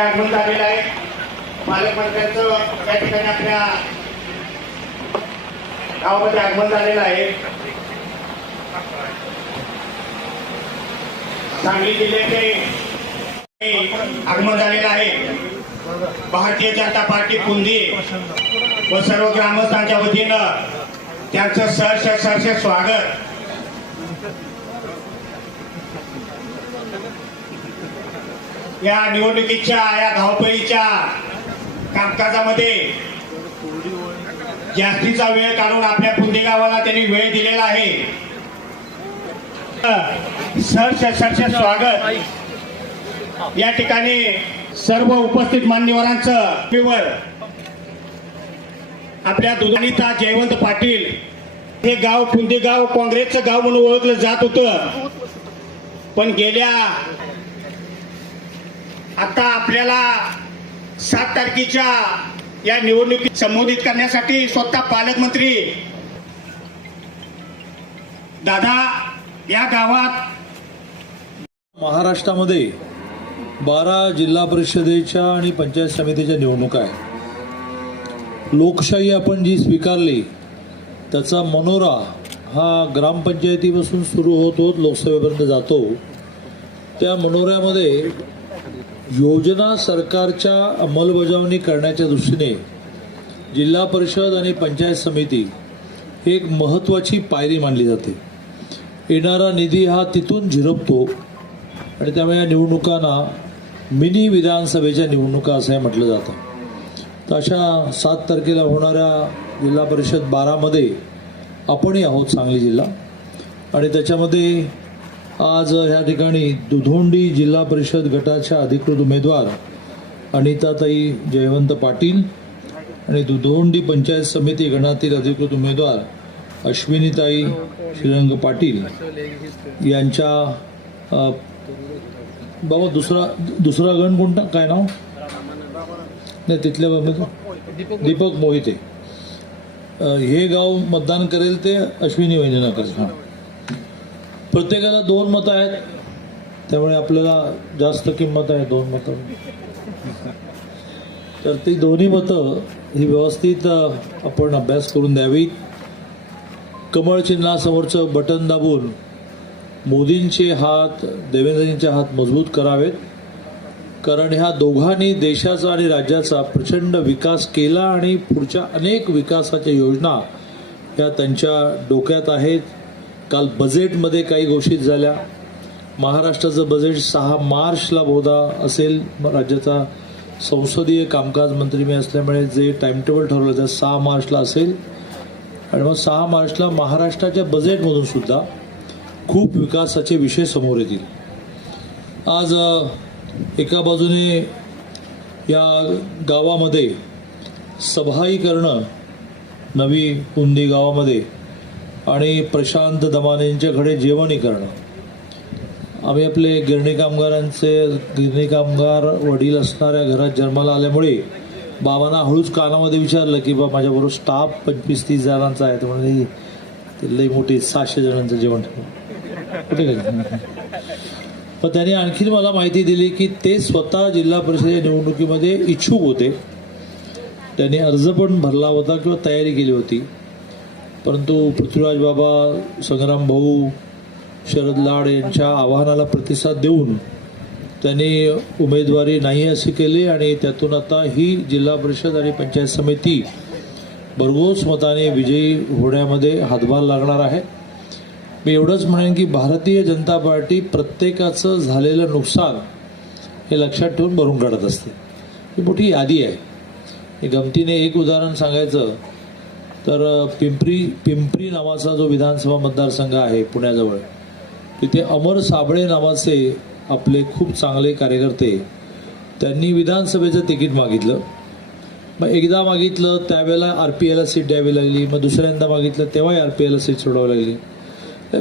आगमन झालेलं आहे. पालकमंत्र्यांचं त्या ठिकाणी आपल्या गावामध्ये आगमन झालेलं आहे. सांगली जिल्ह्याचे आगमन झालेलं आहे. भारतीय जनता पार्टी पुंदी व सर्व ग्रामस्थांच्या वतीनं त्यांचं सहर्ष स्वागत. या निवडणुकीच्या या धावपळीच्या कामकाजामध्ये जास्तीचा वेळ काढून आपल्या पुंदी गावाला त्यांनी वेळ दिलेला आहे. सहर्ष स्वागत. या ठिकाणी सर्व उपस्थित मान्यवरांचं आपल्या दुधानीता जयवंत पाटील हे गाव पुंदी गाव काँग्रेसचं गाव म्हणून ओळखलं जात होतं. पण गेल्या आता आपल्याला 7 तारखेच्या या निवडणुकीत संबोधित करण्यासाठी स्वतः पालकमंत्री दादा या गावात महाराष्ट्रामध्ये 12 जिल्हा परिषदेच्या आणि पंचायत समितीच्या निवडणुका आहेत. लोकशाही आपण जी स्वीकारली त्याचा मनोरा हा ग्रामपंचायतीपासून सुरू होत लोकसभेपर्यंत जातो. त्या मनोऱ्यामध्ये योजना सरकारच्या अंमलबजावणी करण्याच्या दृष्टीने जिल्हा परिषद आणि पंचायत समिती ही एक महत्त्वाची पायरी मानली जाते. येणारा निधी हा तिथून झिरपतो आणि त्यामुळे या निवडणुकांना मिनी विधानसभेच्या निवडणुका असं म्हटलं जातं. तर अशा 7 तारखेला होणाऱ्या जिल्हा परिषद 12मध्ये आपणही आहोत सांगली जिल्हा. आणि त्याच्यामध्ये आज ह्या ठिकाणी दुधोंडी जिल्हा परिषद गटाच्या अधिकृत उमेदवार अनिताताई जयवंत पाटील आणि दुधोंडी पंचायत समिती गणातील अधिकृत उमेदवार अश्विनीताई श्रीरंग पाटील यांच्या बाबा दुसरा गण कोणता काय नाव नाही तिथल्या दीपक मोहिते हे गाव मतदान करेल ते अश्विनी वहिनींना करेल. हां प्रत्येकाला 2 मतं आहेत त्यामुळे आपल्याला जास्त किंमत आहे 2 मतं. तर ती दोन्ही मतं ही व्यवस्थित आपण अभ्यास करून द्यावी. कमळ चिन्हासमोरचं बटन दाबून मोदींचे हात देवेंद्रजींचे हात मजबूत करावेत. कारण ह्या दोघांनी देशाचा आणि राज्याचा प्रचंड विकास केला आणि पुढच्या अनेक विकासाच्या योजना ह्या त्यांच्या डोक्यात आहेत. काल बजेटमध्ये काही घोषित झाल्या. महाराष्ट्राचं बजेट 6 मार्चला बहुधा असेल. राज्याचा संसदीय कामकाज मंत्री मी असल्यामुळे जे टाइमटेबल ठरवलं तर 6 मार्चला असेल. आणि मग 6 मार्चला महाराष्ट्राच्या बजेटमधून सुद्धा खूप विकासाचे विषय समोर येतील. आज एका बाजूने या गावामध्ये सभाई करणं नवी पुंदी गावामध्ये आणि प्रशांत दमानेंच्याकडे जेवणी करणं. आम्ही आपले गिरणी कामगार वडील असणाऱ्या घरात जन्माला आल्यामुळे बाबांना हळूच कानामध्ये विचारलं की बा माझ्याबरोबर स्टाफ 25-30 जणांचा आहे. तर म्हणजे ते लई मोठी 600 जणांचं जेवण कुठे गेलं. पण त्यांनी आणखीन मला माहिती दिली की ते स्वतः जिल्हा परिषदेच्या निवडणुकीमध्ये इच्छुक होते. त्यांनी अर्ज पण भरला होता किंवा तयारी केली होती. परंतु पृथ्वीराज बाबा, संग्राम भाऊ, शरद लाड यांच्या आवाहनाला प्रतिसाद देऊन त्यांनी उमेदवारी नाही अशी केली आणि त्यातून आता ही जिल्हा परिषद आणि पंचायत समिती भरघोस मताने विजयी होण्यामध्ये हातभार लागणार आहे. मी एवढंच म्हणेन की भारतीय जनता पार्टी प्रत्येकाचं झालेलं नुकसान हे लक्षात ठेवून भरून काढत असते. ही मोठी यादी आहे. गमतीने एक उदाहरण सांगायचं तर पिंपरी नावाचा जो विधानसभा मतदारसंघ आहे पुण्याजवळ, तिथे अमर साबळे नावाचे आपले खूप चांगले कार्यकर्ते त्यांनी विधानसभेचं तिकीट मागितलं. मग एकदा मागितलं त्यावेळेला RPAला सीट द्यावी लागली. मग दुसऱ्यांदा मागितलं तेव्हाही RPAला सीट सोडावी लागली.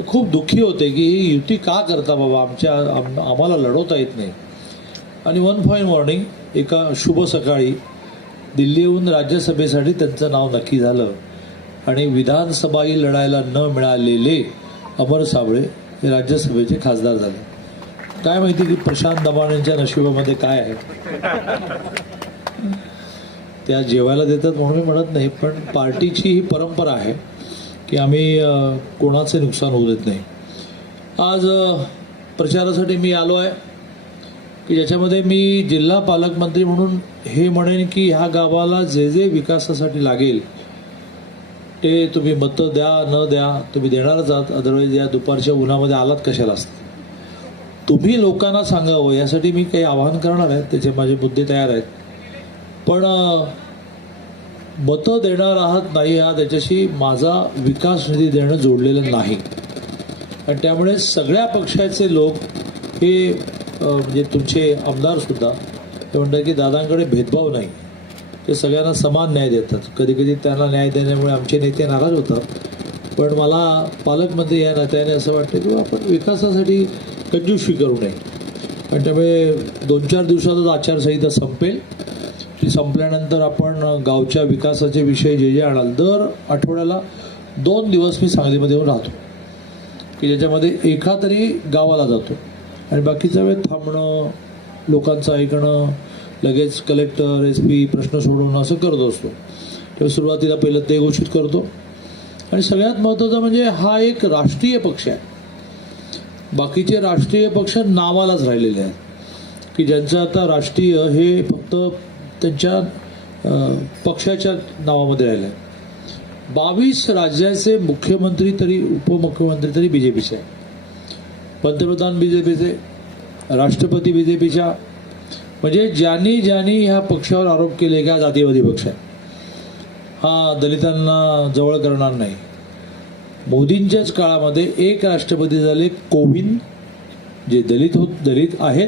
खूप दुःखी होते की ही युती का करता बाबा, आम्हाला लढवता येत नाही. आणि वन फाईन मॉर्निंग एका शुभ सकाळी दिल्लीहून राज्यसभेसाठी त्यांचं नाव नक्की झालं आणि विधानसभाही लढायला न मिळालेले अमर साबळे हे राज्यसभेचे खासदार झाले. काय माहिती की प्रशांत दमाणेंच्या नशिबामध्ये काय आहे. त्या जेवायला देतात म्हणून मी म्हणत नाही, पण पार्टीची ही परंपरा आहे की आम्ही कोणाचे नुकसान होऊ देत नाही. आज प्रचारासाठी मी आलो आहे की ज्याच्यामध्ये मी जिल्हा पालकमंत्री म्हणून हे म्हणेन की ह्या गावाला जे जे विकासासाठी लागेल ते तुम्ही मतं द्या न द्या, तुम्ही देणारच आहात. अदरवाईज या दुपारच्या उन्हामध्ये आलात कशाला असतात. तुम्ही लोकांना सांगावं यासाठी मी काही आवाहन करणार आहे, त्याचे माझे मुद्दे तयार आहेत. पण मतं देणार आहात नाही आहात त्याच्याशी माझा विकास निधी देणं जोडलेलं नाही. आणि त्यामुळे सगळ्या पक्षाचे लोक हे म्हणजे तुमचे आमदारसुद्धा ते म्हणतात की दादांकडे भेदभाव नाही, ते सगळ्यांना समान न्याय देतात. कधी कधी त्यांना न्याय देण्यामुळे आमचे नेते नाराज होतात. पण मला पालकमंत्री या नात्याने असं वाटतं की आपण विकासासाठी कंजूषी करू नये. आणि त्यामुळे 2-4 दिवसातच आचारसंहिता संपेल. ती संपल्यानंतर आपण गावच्या विकासाचे विषय जे जे आणाल, दर आठवड्याला 2 दिवस मी सांगलीमध्ये येऊन राहतो की ज्याच्यामध्ये एका तरी गावाला जातो आणि बाकीचा वेळ थांबणं, लोकांचं ऐकणं, लगेच कलेक्टर SP प्रश्न सोडवणं असं करत असतो. तेव्हा सुरुवातीला पहिलं ते घोषित करतो. आणि सगळ्यात महत्त्वाचं म्हणजे हा एक राष्ट्रीय पक्ष आहे. बाकीचे राष्ट्रीय पक्ष नावालाच राहिलेले आहेत की ज्यांचं आता राष्ट्रीय हे फक्त त्यांच्या पक्षाच्या नावामध्ये राहिलं आहे. 22 राज्याचे मुख्यमंत्री तरी उपमुख्यमंत्री तरी BJPचे आहे, पंतप्रधान BJPचे, राष्ट्रपती BJPच्या. म्हणजे ज्यांनी ह्या पक्षावर आरोप केले की हा जातीवादी पक्ष आहे, हा दलितांना जवळ करणार नाही. मोदींच्याच काळामध्ये एक राष्ट्रपती झाले कोविंद, जे दलित आहेत,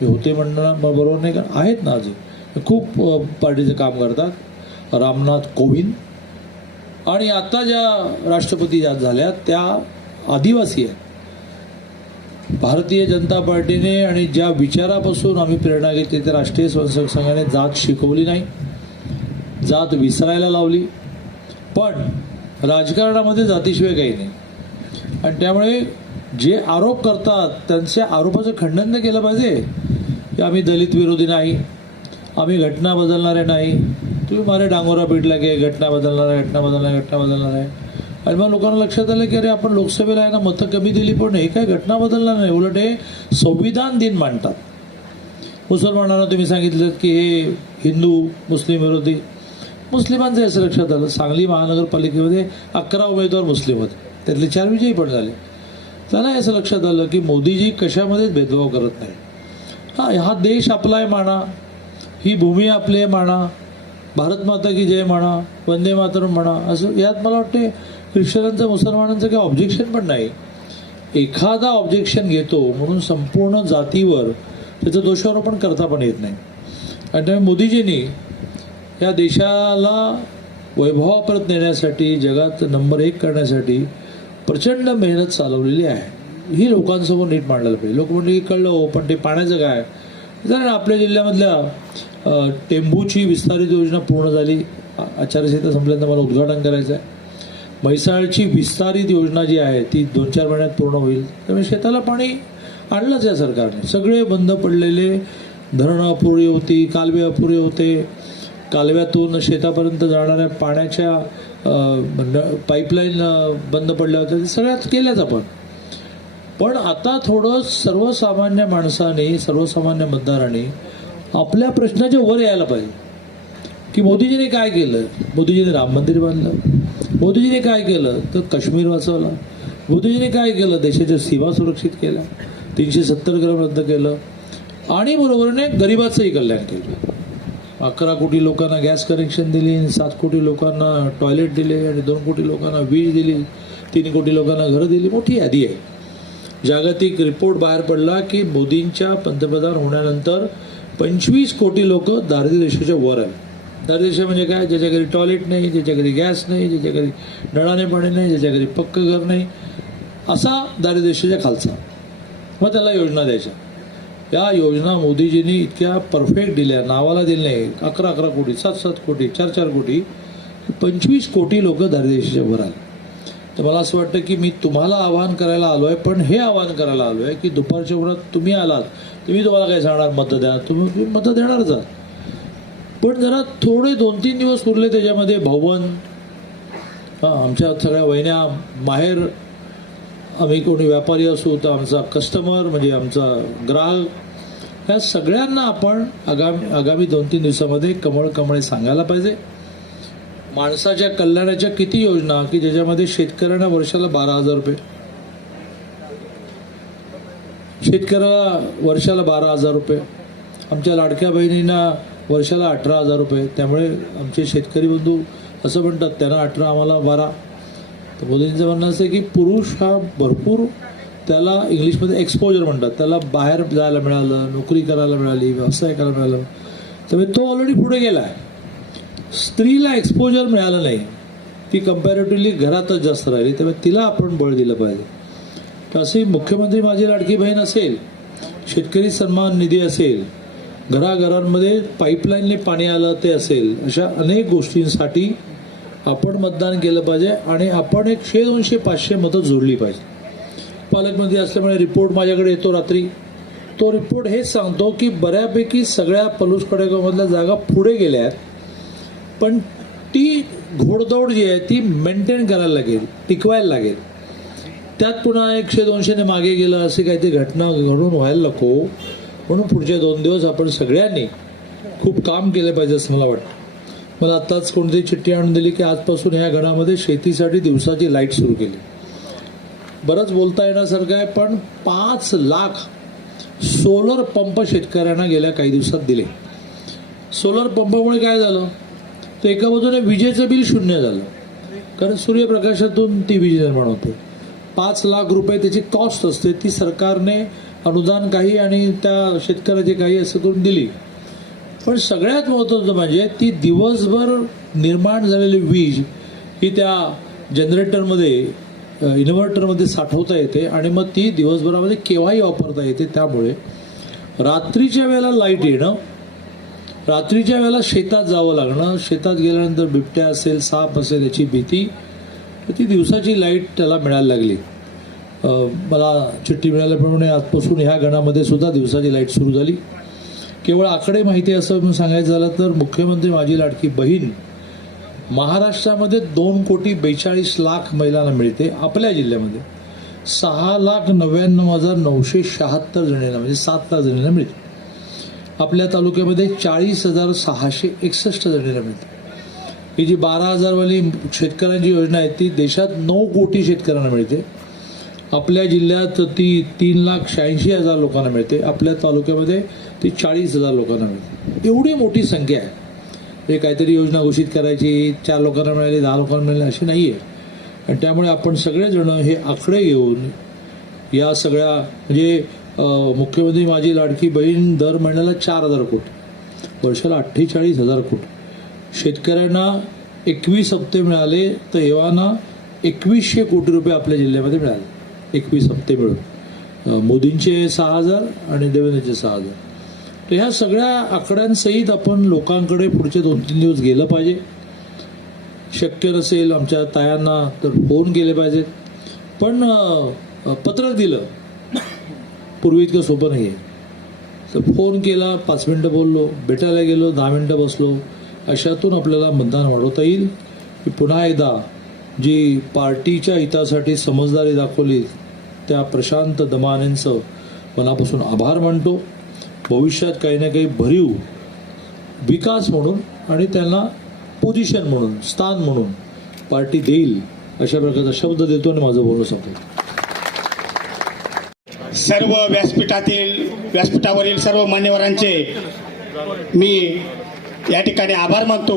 हे होते म्हणणं बरोबर नाही, कारण आहेत ना अजून, खूप पार्टीचं काम करतात, रामनाथ कोविंद. आणि आता ज्या राष्ट्रपती झाल्या त्या आदिवासी आहेत. भारतीय जनता पार्टीने आणि ज्या विचारापासून आम्ही प्रेरणा घेतली त्या राष्ट्रीय स्वयंसेवक संघाने जात शिकवली नाही, जात विसरायला लावली. पण राजकारणामध्ये जातीशिवाय काही नाही. आणि त्यामुळे जे आरोप करतात त्यांच्या आरोपाचं खंडन नाही केलं पाहिजे की आम्ही दलित विरोधी नाही, आम्ही घटना बदलणारे नाही. तुम्ही मारे डांगोरा पिटला की घटना बदलणार आहे. आणि मग लोकांना लक्षात आलं की अरे आपण लोकसभेला आहे ना मतं कमी दिली, पण हे काय घटना बदलणार नाही, उलट हे संविधान दिन मांडतात. मुसलमानांना तुम्ही सांगितलं की हे हिंदू मुस्लिम विरोधी. मुस्लिमांचं असं लक्षात आलं, सांगली महानगरपालिकेमध्ये 11 उमेदवार मुस्लिम होते, त्यातले 4 विजयी पण झाले. त्यांना असं लक्षात आलं की मोदीजी कशामध्येच भेदभाव करत नाही. हा देश आपला आहे माना, ही भूमी आपली आहे माना, भारत माता की जय म्हणा, वंदे मातरम म्हणा, असं यात मला वाटते ख्रिश्चनांचं मुसलमानांचं काही ऑब्जेक्शन पण नाही. एखादा ऑब्जेक्शन घेतो म्हणून संपूर्ण जातीवर त्याचं दोषारोपण करता पण येत नाही. आणि त्यामुळे मोदीजींनी या देशाला वैभवा परत नेण्यासाठी, जगात नंबर 1 करण्यासाठी प्रचंड मेहनत चालवलेली आहे. ही लोकांसमोर नीट मांडायला पाहिजे. लोक म्हणजे कळलं हो, पण ते पाण्याचं काय. जर आपल्या जिल्ह्यामधल्या टेंभूची विस्तारित योजना पूर्ण झाली, आचारसंहिता संपल्यानंतर मला उद्घाटन करायचं आहे. म्हैसाळची विस्तारित योजना जी आहे ती 2-4 महिन्यात पूर्ण होईल. त्यामुळे शेताला पाणी आणलंच या सरकारने. सगळे बंद पडलेले धरणं अपुरी होती, कालवे अपुरे होते, कालव्यातून शेतापर्यंत जाणाऱ्या पाण्याच्या पाईपलाईन बंद पडल्या होत्या, ते सगळ्यात केल्याच आपण. पण आता थोडं सर्वसामान्य माणसाने, सर्वसामान्य मतदारांनी आपल्या प्रश्नाच्या वर यायला पाहिजे की मोदीजीने काय केलं. मोदीजीने राम मंदिर बांधलं, मोदीजीने काय केलं तर काश्मीर वाचवला, मोदीजीने काय केलं देशाच्या सीमा सुरक्षित केल्या, 370 ग्राम रद्द केलं, आणि बरोबरीने गरिबाचंही कल्याण केलं. 11 कोटी लोकांना गॅस कनेक्शन दिली, 7 कोटी लोकांना टॉयलेट दिले, आणि 2 कोटी लोकांना वीज दिली, 3 कोटी लोकांना घरं दिली. मोठी यादी आहे. जागतिक रिपोर्ट बाहेर पडला की मोदींच्या पंतप्रधान होण्यानंतर 25 कोटी लोक दारिद्र्य रेषेच्या वर आहे. दारिद्र्य रेषा म्हणजे काय? ज्याच्या घरी टॉयलेट नाही, ज्याच्या घरी गॅस नाही, ज्याच्या घरी नळाने पाणी नाही, ज्याच्या घरी पक्कं घर नाही, असा दारिद्र्य रेषेच्या खालचा. मग त्याला योजना द्यायच्या. या योजना मोदीजींनी इतक्या परफेक्ट दिल्या, नावाला दिल्या नाही. 11 कोटी, 7 कोटी, 4 कोटी, 25 कोटी लोक दारिद्र्य रेषेच्या वर आले. तर मला असं वाटतं की मी तुम्हाला आवाहन करायला आलो आहे, पण हे आवाहन करायला आलो आहे की दुपारच्या वेळात तुम्ही आलात तर मी तुम्हाला काय सांगणार मतं द्या, तुम्ही मतं देणारच आहात. पण जरा थोडे 2-3 दिवस उरले त्याच्यामध्ये भाऊबंद, आमच्या सगळ्या वहिन्या, माहेर, आम्ही कोणी व्यापारी असू तर आमचा कस्टमर म्हणजे आमचा ग्राहक, ह्या सगळ्यांना आपण आगामी 2-3 दिवसामध्ये कमळे सांगायला पाहिजे. माणसाच्या कल्याणाच्या किती योजना की ज्याच्यामध्ये शेतकऱ्यांना वर्षाला 12,000 रुपये, शेतकऱ्याला वर्षाला 12,000 रुपये, आमच्या लाडक्या बहिणींना वर्षाला 18,000 रुपये. त्यामुळे आमचे शेतकरी बंधू असं म्हणतात त्यांना 18 आम्हाला 12. तर मोदींचं म्हणणं असं की पुरुष हा भरपूर, त्याला इंग्लिशमध्ये एक्सपोजर म्हणतात, त्याला बाहेर जायला मिळालं, नोकरी करायला मिळाली, व्यवसाय करायला मिळालं, त्यामुळे तो ऑलरेडी पुढे गेला आहे. स्त्रीला एक्सपोजर मिळालं नाही, ती कम्पॅरेटिव्हली घरातच जास्त राहिली, त्यामुळे तिला आपण बळ दिलं पाहिजे. तर असे मुख्यमंत्री माझी लाडकी बहीण असेल, शेतकरी सन्मान निधी असेल, घराघरांमध्ये पाईपलाईनने पाणी आलं ते असेल, अशा अनेक गोष्टींसाठी आपण मतदान केलं पाहिजे आणि आपण 100, 200, 500 मतं जोडली पाहिजे. पालकमंत्री असल्यामुळे रिपोर्ट माझ्याकडे येतो रात्री, तो रिपोर्ट हेच सांगतो की बऱ्यापैकी सगळ्या पलूस कडेगावमधल्या जागा पुढे गेल्या आहेत, पण ती घोडदौड जी आहे ती मेंटेन करायला लागेल, टिकवायला लागेल. त्यात पुन्हा 100-200 मागे गेलं अशी काहीतरी घटना घडून व्हायला नको, म्हणून पुढचे 2 दिवस आपण सगळ्यांनी खूप काम केलं पाहिजे असं मला वाटतं. मला आत्ताच कोणती चिठ्ठी आणून दिली की आजपासून ह्या घरामध्ये शेतीसाठी दिवसाची लाईट सुरू केली. बरंच बोलता येण्यासारखं आहे, पण 5 लाख सोलर पंप शेतकऱ्यांना गेल्या काही दिवसात दिले. सोलर पंपामुळे काय झालं तर एका बाजूने विजेचं बिल 0 झालं, कारण सूर्यप्रकाशातून ती वीज निर्माण होते. 5 लाख रुपये त्याची कॉस्ट असते, ती सरकारने अनुदान काही आणि त्या शेतकऱ्याचे काही असं करून दिली. पण सगळ्यात महत्त्वाचं म्हणजे ती दिवसभर निर्माण झालेली वीज ही त्या जनरेटरमध्ये, इन्व्हर्टरमध्ये साठवता येते आणि मग ती दिवसभरामध्ये केव्हाही वापरता येते. त्यामुळे रात्रीच्या वेळेला लाईट येणं, रात्रीच्या वेळेला शेतात जावं लागणं, शेतात गेल्यानंतर बिबट्या असेल, साप असेल याची भीती, तर ती दिवसाची लाईट त्याला मिळायला लागली. मला चिठ्ठी मिळाल्याप्रमाणे आजपासून ह्या गणामध्ये सुद्धा दिवसाची लाईट सुरू झाली. केवळ आकडे माहिती असं म्हणून सांगायचं झालं तर मुख्यमंत्री माझी लाडकी बहीण महाराष्ट्रामध्ये 2,42,00,000 महिलांना मिळते. आपल्या जिल्ह्यामध्ये 6,99,976 जणींना म्हणजे 7 लाख जणींना मिळते. आपल्या तालुक्यामध्ये 40,661 जणींना मिळते. ही जी 12,000 वाली शेतकऱ्यांची योजना आहे ती देशात 9 कोटी शेतकऱ्यांना मिळते. आपल्या जिल्ह्यात ती 3,86,000 लोकांना मिळते. आपल्या तालुक्यामध्ये ती 40,000 लोकांना मिळते. एवढी मोठी संख्या आहे. हे काहीतरी योजना घोषित करायची, 4 लोकांना मिळाली, 10 लोकांना मिळाली अशी नाही आहे. आणि त्यामुळे आपण सगळेजण हे आकडे घेऊन या सगळ्या म्हणजे मुख्यमंत्री माझी लाडकी बहीण दर महिन्याला 4,000 कोटी, वर्षाला 48,000 कोटी, शेतकऱ्यांना 21 हप्ते मिळाले तर एव्हाना 2,100 कोटी रुपये आपल्या जिल्ह्यामध्ये मिळाले. 21 हप्ते मिळून मोदींचे 6,000 आणि देवेंद्रचे 6,000. तर ह्या सगळ्या आकड्यांसहित आपण लोकांकडे पुढचे 2-3 दिवस गेलं पाहिजे. शक्य नसेल आमच्या तायांना तर फोन केले पाहिजेत, पण पत्र दिलं पूर्वी इतकं सोपं नाही आहे. तर फोन केला, 5 मिनटं बोललो, भेटायला गेलो, 10 मिनटं बसलो, अशातून आपल्याला मतदान वाढवता येईल. की पुन्हा एकदा जी पार्टीच्या हितासाठी समजदारी दाखवली त्या प्रशांत दमानेंचं मनापासून आभार मानतो. भविष्यात काही ना काही भरीव विकास म्हणून आणि त्यांना पोझिशन म्हणून, स्थान म्हणून पार्टी देईल अशा प्रकारचा शब्द देतो आणि माझं बोलणं संपलं. सर्व व्यासपीठावरील सर्व मान्यवरांचे मी या ठिकाणी आभार मानतो.